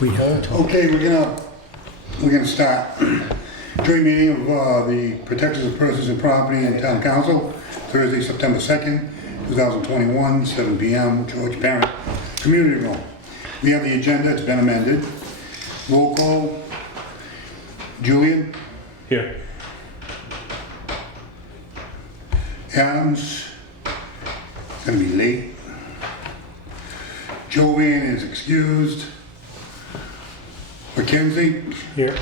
We have to talk. Okay, we're gonna start. Joint meeting of the Protectors of Persons and Property and Town Council, Thursday, September 2nd, 2021, 7 p.m., George Parent, Community Room. We have the agenda, it's been amended. Roll call. Julian? Here. Adams? It's gonna be late. Joanne is excused. Mackenzie? Here.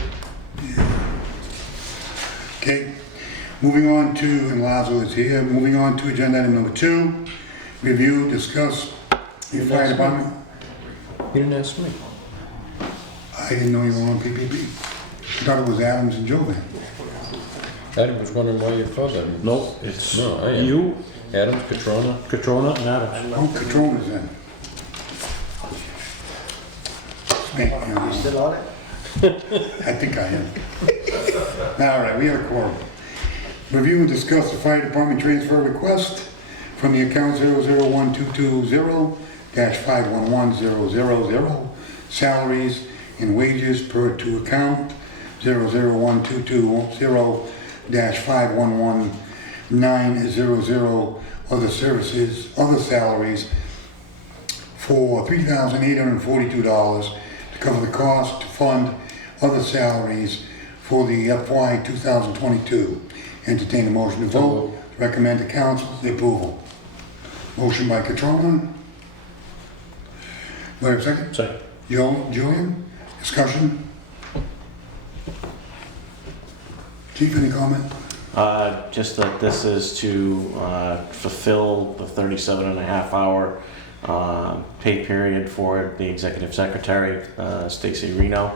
Okay, moving on to, and Lazo is here, moving on to agenda item number 2, review, discuss the fire department. You didn't ask me. I didn't know you were on PPP. I thought it was Adams and Jovan. Adam was wondering why you called them. Nope, it's No, I am. you, Adams, Catrona. Catrona, and Adams. Oh, Catrona's in. You still on it? I think I am. All right, we have a quorum. Review and discuss the fire department transfer request from the account 001220-511000, salaries and wages per to account 001220-511900, other services, other salaries for $3,842 to cover the cost to fund other salaries for the FY 2022. Entertain a motion to vote, recommend to council the approval. Motion by Catrona. Do I have a second? Second. Julian, discussion? Chief, any comment? Just that this is to fulfill the 37.5-hour pay period for the executive secretary, Stacy Reno.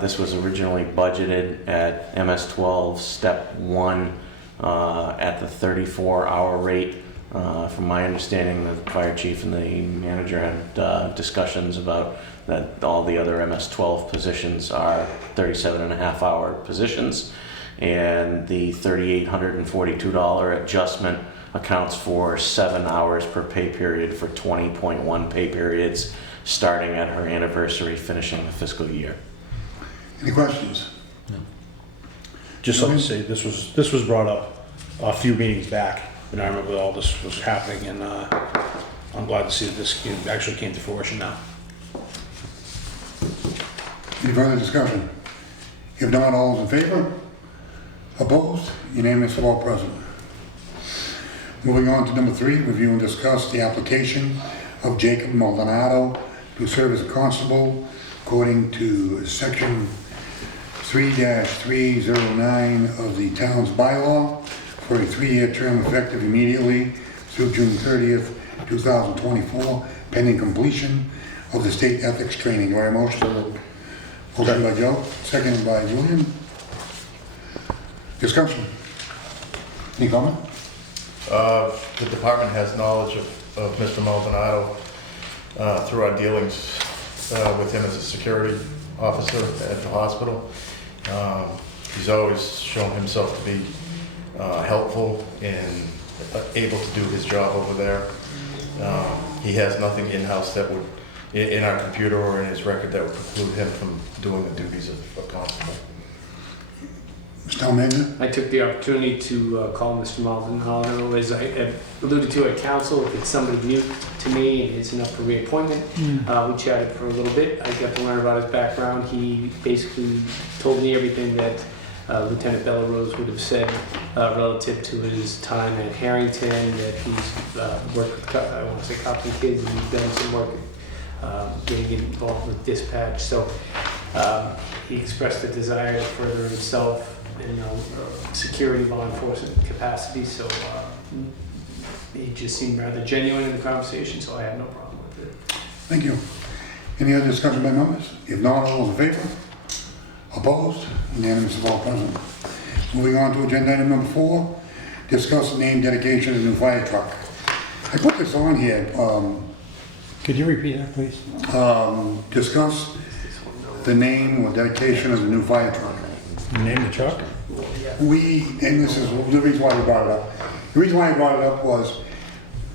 This was originally budgeted at MS12 step 1 at the 34-hour rate. From my understanding, the fire chief and the manager had discussions about that all the other MS12 positions are 37.5-hour positions, and the $3,842 adjustment accounts for 7 hours per pay period for 20.1 pay periods, starting at her anniversary, finishing the fiscal year. Any questions? Just let me say, this was brought up a few meetings back, and I remember all this was happening, and I'm glad to see that this actually came to fruition now. Any further discussion? If not, all those in favor? Opposed? Unanimous of all present. Moving on to number 3, review and discuss the application of Jacob Maldonado to serve as a constable according to section 3-309 of the town's bylaw for a 3-year term effective immediately through June 30th, 2024, pending completion of the state ethics training. Do I have a motion? Motion by Joe, seconded by Julian. Discussion. Any comment? The department has knowledge of Mr. Maldonado through our dealings with him as a security officer at the hospital. He's always shown himself to be helpful and able to do his job over there. He has nothing in-house that would, in our computer or in his record, that would preclude him from doing the duties of a constable. Mr. Almeida? I took the opportunity to call Mr. Maldonado, as I alluded to at council. If it's somebody new to me and it's enough for reappointment, we chatted for a little bit. I got to learn about his background. He basically told me everything that Lieutenant Bellarose would have said relative to his time at Harrington, that he's worked with, I want to say, cops and kids, and he's done some work getting involved with dispatch. So he expressed a desire to further himself in security law enforcement capacity, so he just seemed rather genuine in the conversation, so I had no problem with it. Thank you. Any other discussion by members? If not, all those in favor? Opposed? Unanimous of all present. Moving on to agenda item number 4, discuss the name dedication of the new fire truck. I put this on here, Could you repeat that, please? discuss the name or dedication of the new fire truck. Name the truck? And this is the reason why we brought it up. The reason why I brought it up was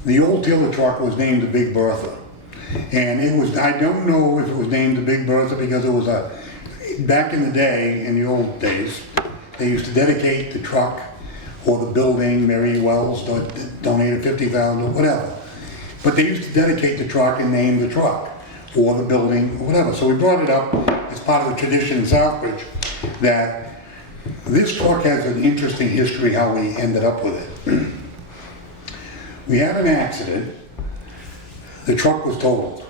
the old Taylor truck was named the Big Bertha. And it was, I don't know if it was named the Big Bertha because it was back in the day, in the old days, they used to dedicate the truck or the building, Mary Wells donated 50,000 or whatever. But they used to dedicate the truck and name the truck or the building or whatever. So we brought it up as part of the tradition in Southbridge that this truck has an interesting history how we ended up with it. We had an accident. The truck was totaled.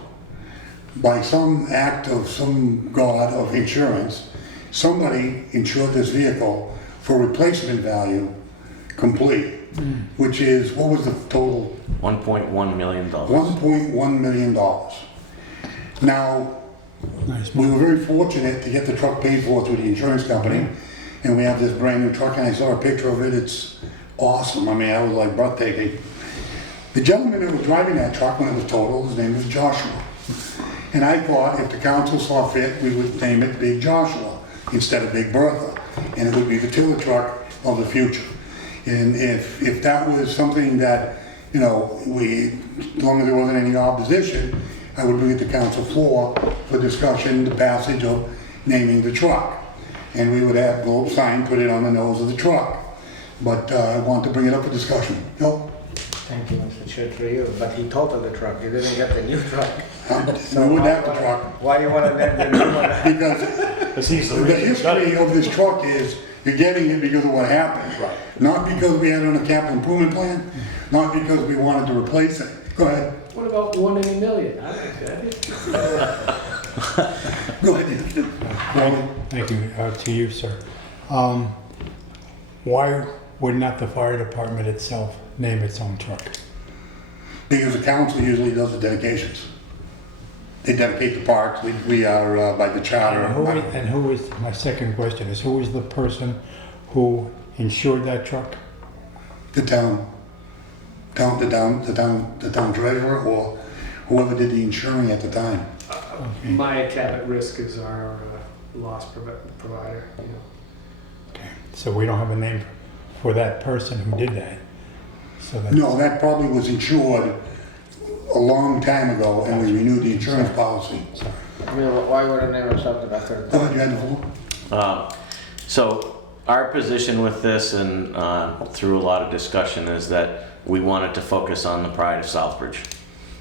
By some act of some god of insurance, somebody insured this vehicle for replacement value complete, which is, what was the total? $1.1 million. $1.1 million. Now, we were very fortunate to get the truck paid for through the insurance company, and we have this brand new truck, and I saw a picture of it. It's awesome. I mean, I was like breathtaking. The gentleman that was driving that truck when it was totaled, his name was Joshua. And I thought if the council saw fit, we would name it Big Joshua instead of Big Bertha, and it would be the tiller truck of the future. And if that was something that, you know, as long as there wasn't any opposition, I would bring it to council floor for discussion, the passage of naming the truck. And we would have gold sign, put it on the nose of the truck. But I want to bring it up for discussion. No? Thank you, Mr. Chair, through you, but he totaled the truck, you didn't get the new truck. We wouldn't have the truck. Why do you want to name the new one? Because the history of this truck is, you're getting it because of what happened. Right. Not because we had it on a capital improvement plan, not because we wanted to replace it. Go ahead. What about 1 in a million? I like that. Go ahead. Well, thank you, to you, sir. Why would not the fire department itself name its own truck? Because the council usually does the dedications. They dedicate the parks. We are by the charter. And who is, my second question is, who is the person who insured that truck? The town treasurer or whoever did the insuring at the time. My account at risk is our loss provider, you know. Okay, so we don't have a name for that person who did that. So that's, No, that probably was insured a long time ago and we renewed the insurance policy. sorry. I mean, why would I name something after Go the ahead, you had the floor. So our position with this and through a lot of discussion is that we wanted to focus on the pride of Southbridge.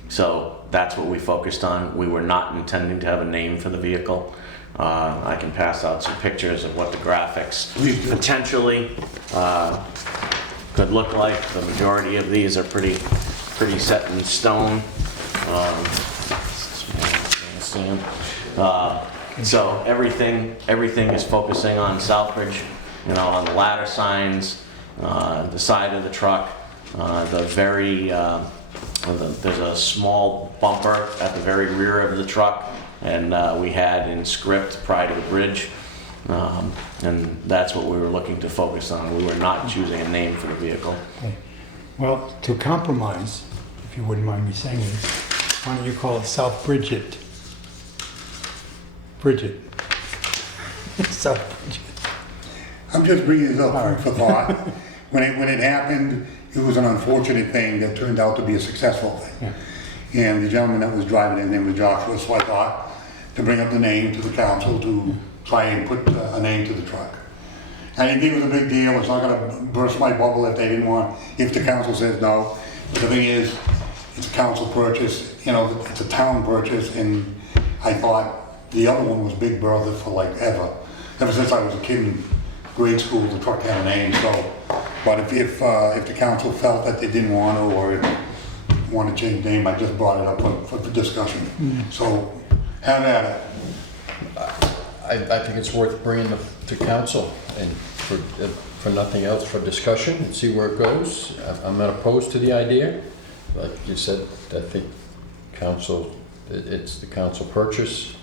So that's what we focused on. We were not intending to have a name for the vehicle. I can pass out some pictures of what the graphics potentially could look like. The majority of these are pretty set in stone. So everything is focusing on Southbridge, you know, on the ladder signs, the side of the truck, there's a small bumper at the very rear of the truck, and we had in script Pride of the Bridge, and that's what we were looking to focus on. We were not choosing a name for the vehicle. Okay. Well, to compromise, if you wouldn't mind me saying this, why don't you call it South Bridget? Bridget. South Bridget. I'm just bringing this up food for thought. When it happened, it was an unfortunate thing that turned out to be a successful thing. Yeah. And the gentleman that was driving it, his name was Joshua, so I thought to bring up the name to the council to try and put a name to the truck. I didn't think it was a big deal. It's not gonna burst my bubble if they didn't want, if the council says no. But the thing is, it's a council purchase, you know, it's a town purchase, and I thought the other one was Big Bertha for like ever since I was a kid in grade school, the truck had a name, so. But if the council felt that they didn't want to or want to change the name, I just brought it up for discussion. So have at it. I think it's worth bringing to council and for nothing else, for discussion and see where it goes. I'm not opposed to the idea. Like you said, I think council, it's the council purchase.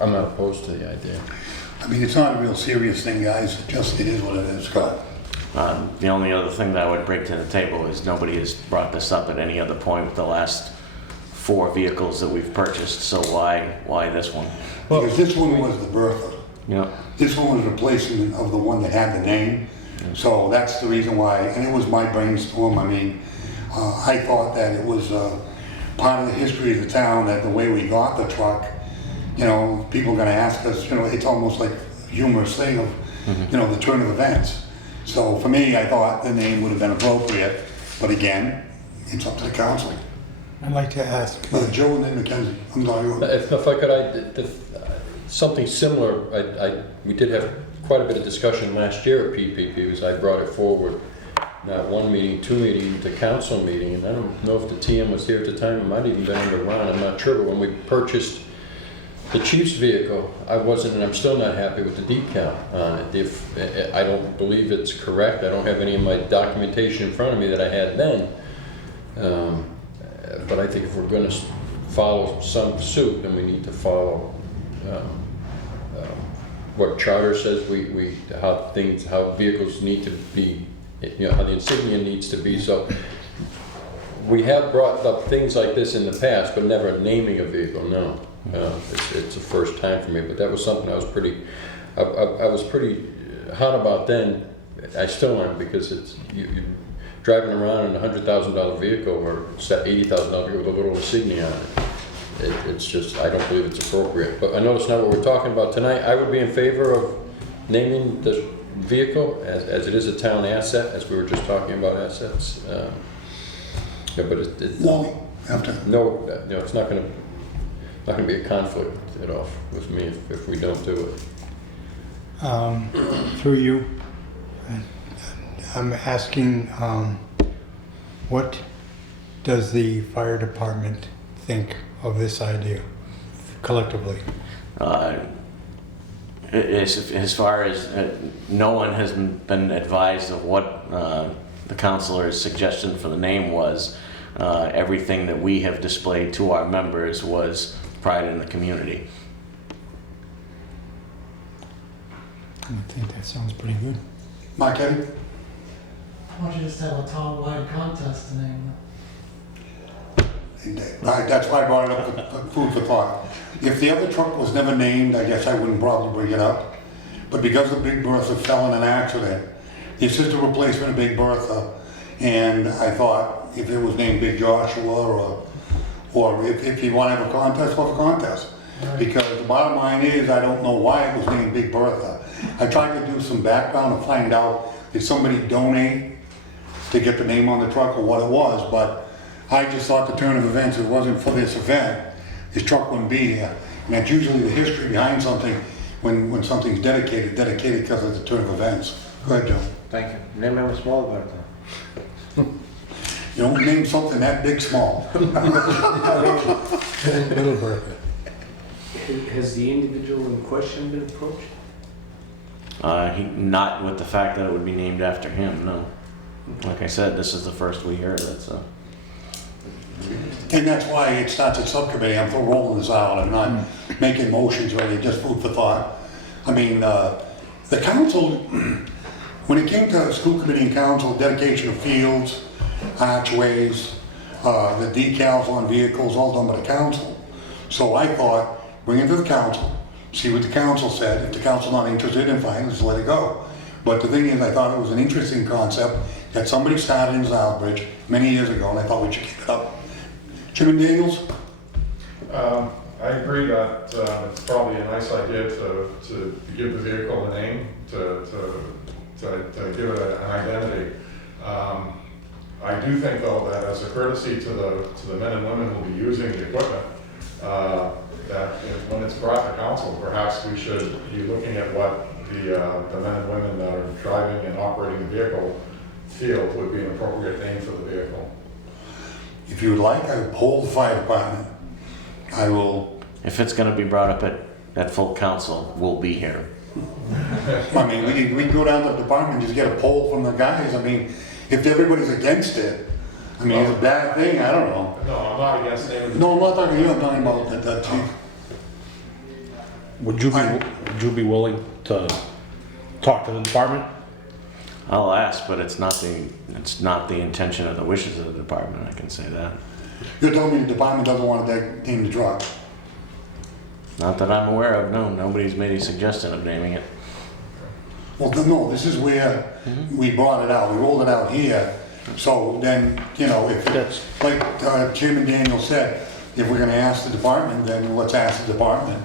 I'm not opposed to the idea. I mean, it's not a real serious thing, guys. It is what it is, Scott. The only other thing that I would bring to the table is nobody has brought this up at any other point with the last 4 vehicles that we've purchased, so why this one? Because this one was the Bertha. Yeah. This one was a replacement of the one that had the name. So that's the reason why, and it was my brainstorm. I mean, I thought that it was part of the history of the town, that the way we got the truck, you know, people are gonna ask us, you know, it's almost like a humorous thing of, you know, the turn of events. So for me, I thought the name would have been appropriate, but again, it's up to the council. I'd like to ask, Joe and then Mackenzie, I'm sorry. If I could, something similar, we did have quite a bit of discussion last year at PPP, because I brought it forward, not one meeting, two meetings, to council meeting, and I don't know if the TM was here at the time, it might have even been under Ron, I'm not sure, but when we purchased the chief's vehicle, I wasn't, and I'm still not happy with the decal on it. I don't believe it's correct, I don't have any of my documentation in front of me that I had then. But I think if we're going to follow some suit, then we need to follow what charter says how vehicles need to be, you know, how the insignia needs to be. So we have brought up things like this in the past, but never naming a vehicle. No, it's the first time for me. But that was something I was pretty hot about then. I still am, because it's you driving around in a $100,000 vehicle or $80,000 vehicle with a little insignia on it. It's just, I don't believe it's appropriate. But I know it's not what we're talking about tonight. I would be in favor of naming the vehicle as it is a town asset, as we were just talking about assets. Yeah, but Well, after. no, it's not going to be a conflict at all with me if we don't do it. through you, I'm asking, what does the fire department think of this idea collectively? As far as no one has been advised of what the councilor's suggestion for the name was. Everything that we have displayed to our members was pride in the community. I think that sounds pretty good. Mark, Kevin? Why don't you just have a town-wide contest to name That's why I brought it up, for food for thought. If the other truck was never named, I guess I wouldn't probably bring it up. But because of Big Bertha fell in an accident, this is the replacement of Big Bertha. And I thought if it was named Big Joshua, or if you want to have a contest, we'll have a contest. Because the bottom line is, I don't know why it was named Big Bertha. I tried to do some background to find out, did somebody donate to get the name on the truck or what it was, but I just thought the turn of events, if it wasn't for this event, this truck wouldn't be here. And that's usually the history behind something, when something's dedicated because of the turn of events. Go ahead, Joe. Thank you. Name him a small bird. You don't name something that big small. Little Bertha. Has the individual in question been approached? Not with the fact that it would be named after him, no. Like I said, this is the first we heard of it, so. And that's why it starts at subcommittee. I'm still rolling this out. I'm not making motions or anything, just food for thought. I mean, the council, when it came to school committee and council, dedication of fields, archways, the decals on vehicles, all done by the council. So I thought, bring it to the council, see what the council said. If the council's not interested, then fine, just let it go. But the thing is, I thought it was an interesting concept that somebody started in Southbridge many years ago, and I thought we should keep it up. Chairman Daniels? I agree that it's probably a nice idea to give the vehicle a name, to give it an identity. I do think, though, that as a courtesy to the men and women who will be using the equipment, that when it's brought to council, perhaps we should be looking at what the men and women that are driving and operating the vehicle feel would be an appropriate name for the vehicle. If you would like, I will poll the fire department. I will. If it's gonna be brought up at full council, we'll be here. I mean, we can go down to the department and just get a poll from the guys. I mean, if everybody's against it, I mean, it's a bad thing, I don't know. No, I'm not against naming. No, I'm not talking to you, I'm talking about that chief. Would you be willing to talk to the department? I'll ask, but it's not the intention or the wishes of the department, I can say that. You're telling me the department doesn't want to name the truck? Not that I'm aware of, no, nobody's made a suggestion of naming it. Well, no, this is where we brought it out. We rolled it out here So then, you know, if, That's- like Chairman Daniel said, if we're gonna ask the department, then let's ask the department.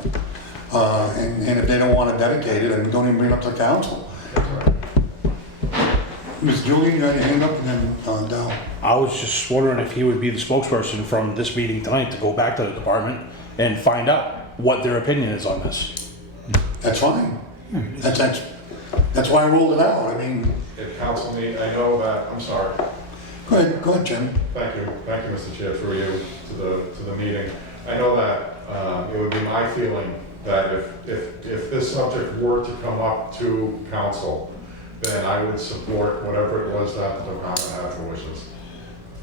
And if they don't wanna dedicate it, then don't even bring it up to council. Ms. Julie, you got your hand up, and then down. I was just wondering if he would be the spokesperson from this meeting tonight to go back to the department and find out what their opinion is on this. That's fine. That's why I rolled it out. I mean, At council meeting, I know that, I'm sorry. go ahead, Jim. Thank you, Mr. Chair, through you to the meeting. I know that it would be my feeling that if this subject were to come up to council, then I would support whatever it was that the department had for wishes.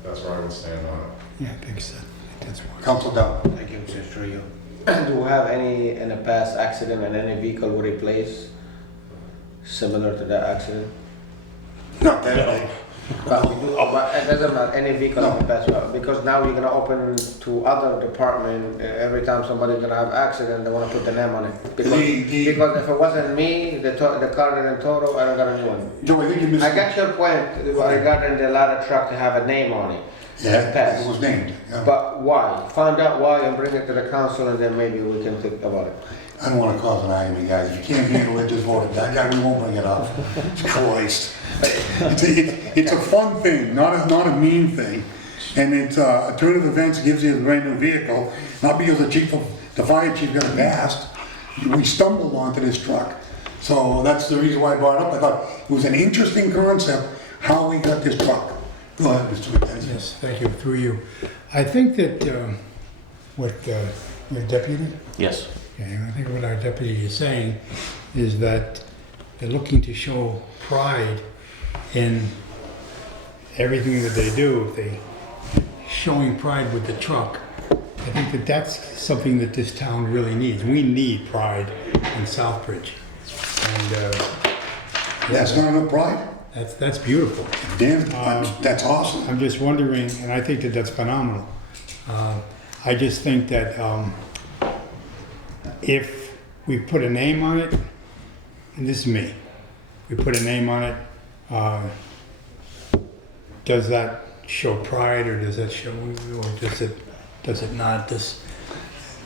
That's where I would stand on it. Yeah, I think so. That's why. Council down. Thank you, Mr. Trio. Do we have any in the past accident and any vehicle we replace similar to that accident? Not that. But we do, but it doesn't matter, any vehicle in the past, because now you're gonna open to other department, every time somebody's gonna have accident, they wanna put the name on it. Because if it wasn't me, the car didn't total, I don't got a new one. Joe, I think you missed. I got your point regarding the ladder truck to have a name on it. Yeah, it was named. Yeah. But why? Find out why and bring it to the council and then maybe we can think about it. I don't want to cause an argument, guys. If you can't handle it, just vote it down. We won't bring it up. Christ. It's a fun thing, not a mean thing. And it's a turn of events gives you a brand new vehicle, not because the fire chief got it passed. We stumbled onto this truck. So that's the reason why I brought it up. I thought it was an interesting concept how we got this truck. Go ahead, Mr. McKenzie. Yes, thank you, through you. I think that what your deputy, Yes. okay, I think what our deputy is saying is that they're looking to show pride in everything that they do. If they showing pride with the truck, I think that that's something that this town really needs. We need pride in Southbridge, and That's not enough pride? that's beautiful. Damn, that's awesome. I'm just wondering, and I think that that's phenomenal. I just think that if we put a name on it, and this is me, we put a name on it, does that show pride, or does that show, or does it not? Does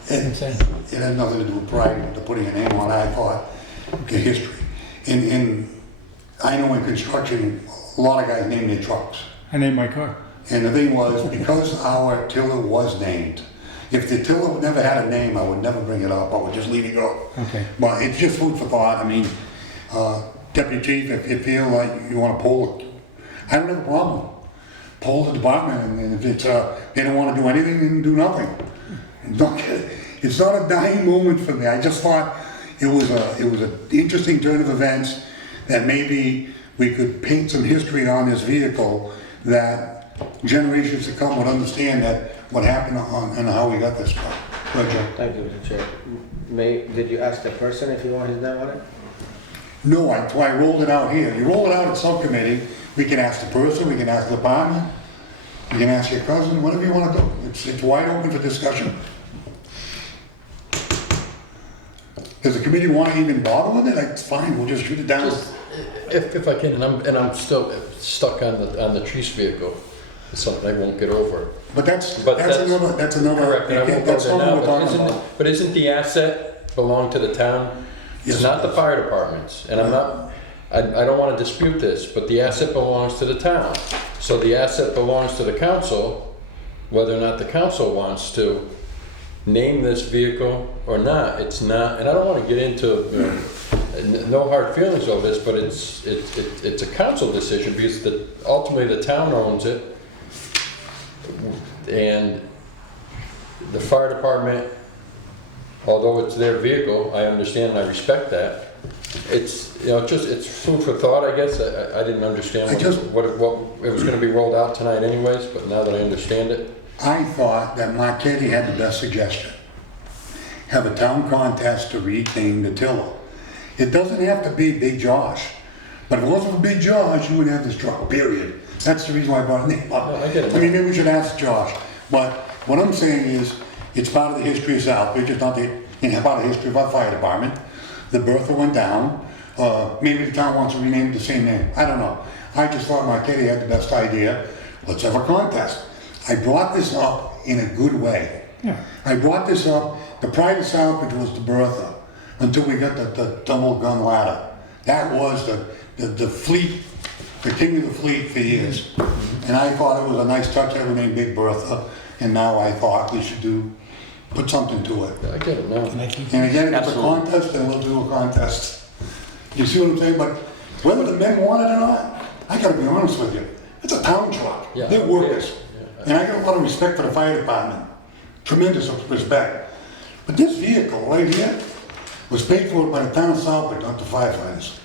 It had nothing to do with pride, to putting a name on it. I thought, okay, history. And I know in construction, a lot of guys name their trucks. I named my car. And the thing was, because our tiller was named, if the tiller never had a name, I would never bring it up. I would just leave it go. Okay. But it's just food for thought. I mean, Deputy Chief, if you feel like you want to poll it, I don't have a problem. Poll the department, and if it's they don't want to do anything, then do nothing. It's not a dying moment for me. I just thought it was an interesting turn of events that maybe we could paint some history on this vehicle that generations to come would understand that what happened on and how we got this truck. Go ahead, Joe. Thank you, Mr. Chair. Did you ask the person if he want his name on it? No, that's why I rolled it out here. You roll it out at subcommittee, we can ask the person, we can ask the department, you can ask your cousin, whatever you want to do. It's wide open for discussion. Does the committee want to even bother with it? It's fine, we'll just shoot it down. Just, if I can, and I'm still stuck on the Treese vehicle. It's something I won't get over. But that's But another, Correct, and I won't go that's there something now, we're but talking isn't, about. but isn't the asset belong to the town? Yes, It's not it the does. fire departments, and I don't want to dispute this, but the asset belongs to the town. So the asset belongs to the council, whether or not the council wants to name this vehicle or not, it's not, and I don't want to get into, no hard feelings over this, but it's a council decision because ultimately the town owns it. And the fire department, although it's their vehicle, I understand and I respect that. It's, it's food for thought, I guess. I didn't understand what it was going to be rolled out tonight anyways, but now that I understand it. I thought that Marquetti had the best suggestion. Have a town contest to rename the tiller. It doesn't have to be Big Josh, but if it wasn't for Big Josh, you wouldn't have this truck, period. That's the reason why I brought a name up. No, I get it. I mean, maybe we should ask Josh, but what I'm saying is, it's part of the history of Southbridge, it's not part of the history of our fire department. The Bertha went down, maybe the town wants to rename it the same name, I don't know. I just thought Marquetti had the best idea. Let's have a contest. I brought this up in a good way. Yeah. I brought this up, the pride of Southbridge was the Bertha, until we got the double gun ladder. That was the fleet, the king of the fleet for years. And I thought it was a nice touch having named Big Bertha, and now I thought we should put something to it. I get it now. And again, if it's a Absolutely. contest, then we'll do a contest. You see what I'm saying? But whether the men want it or not, I gotta be honest with you, it's a town truck. Yeah. They're workers. Yeah. And I got a lot of respect for the fire department. Tremendous respect. But this vehicle right here was paid for by the town of Southbridge, not the firefighters.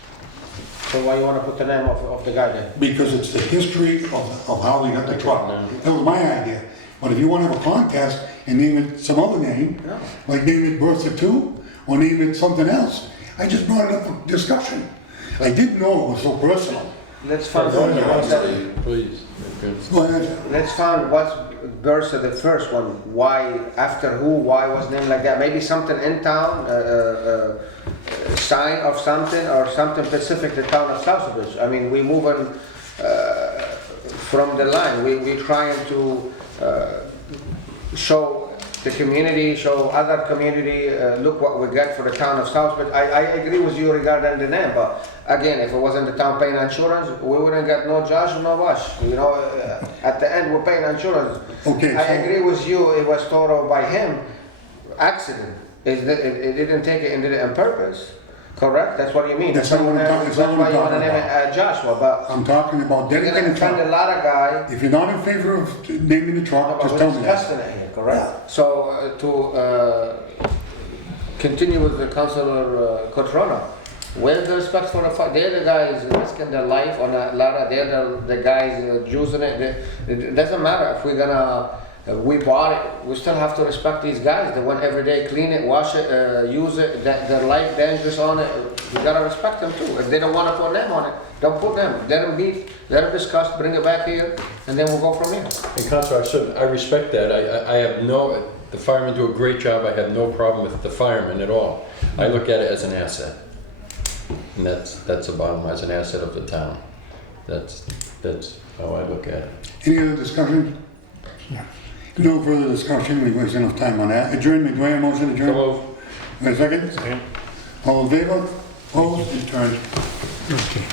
So why you wanna put the name of the guy then? Because it's the history of how we got the truck. That was my idea. But if you wanna have a contest and name it some other name, No. like name it Bertha 2, or name it something else, I just brought it up for discussion. I didn't know it was so personal. Let's find Please. Go ahead. let's find what's Bursa the first one. Why, after who, why was named like that? Maybe something in town, sign of something, or something specific to town of Southbridge. I mean, we moving from the line. We trying to show the community, show other community, look what we got for the town of Southbridge. I agree with you regarding the name, but again, if it wasn't the town paying insurance, we wouldn't get no judge, no wash. You know, at the end, we're paying insurance. Okay, I so- agree with you, it was total by him, accident. It didn't take it and did it on purpose, correct? That's what you mean? That's not what I'm talking- That's that's not why what you I'm wanna name talking it Joshua, but I'm talking about you're dedicating gonna the find a truck. lot of guy. If you're not in favor of naming the No, truck, but just we're tell me that. discussing it here, correct? So, to continue with the Councilor Cotrona, where's the respect for the, they're the guys risking their life on a ladder, they're the guys using it. It doesn't matter if we're gonna, we bought it, we still have to respect these guys. They went every day, clean it, wash it, use it, their life dangerous on it. We gotta respect them too. If they don't wanna put them on it, don't put them. Let them meet, let them discuss, bring it back here, and then we'll go from here. And Councilor, I respect that. I have no, the firemen do a great job. I have no problem with the firemen at all. I look at it as an asset. And that's the bottom line, as an asset of the town. That's how I look at it. Any other discussion? No further discussion, we've wasted enough time on that. Adjournment, do I have a motion to So adjourn? move. Wait a second? All in favor? Opposed? Adjourned. Okay.